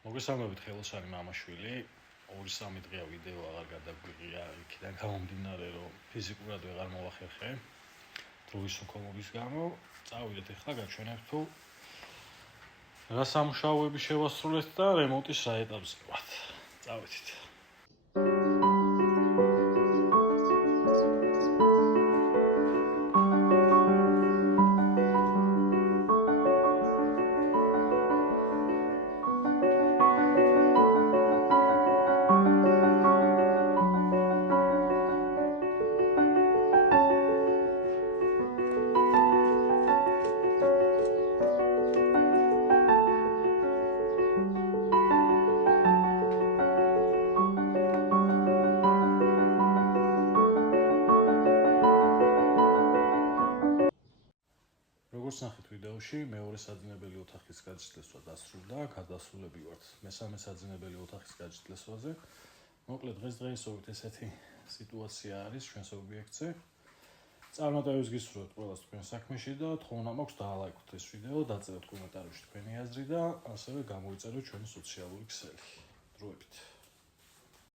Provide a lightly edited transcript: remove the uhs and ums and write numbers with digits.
მოგესალმებით, ხელოსანი მამა-შვილი. 2-3 დღეა ვიდეო აღარ გადაგვიღია, იქიდან გამომდინარე, რომ ფიზიკურად ვეღარ მოვახერხე დროის უქონობის გამო. წავიდეთ ახლა გაჩვენებთ თუ რა სამუშაოები შევასრულეთ და რემონტის რა ეტაპზე ვართ. წავედით. როგორც ნახეთ ვიდეოში, მეორე საძინებელი ოთახის გაჭრილება დასრულდა, გადასულები ვართ მესამე საძინებელი ოთახის გაჭრილებაზე. მოკლედ დღესდღეობით ესეთი სიტუაცია არის ჩვენს ობიექტზე. წარმატებებს გისურვებთ ყველას თქვენ საქმეში და თხოვნა მაქვს დაალაიქოთ ეს ვიდეო, დაწეროთ კომენტარებში თქვენი აზრი და ასევე გამოიწეროთ ჩვენი სოციალური ქსელი. დროებით.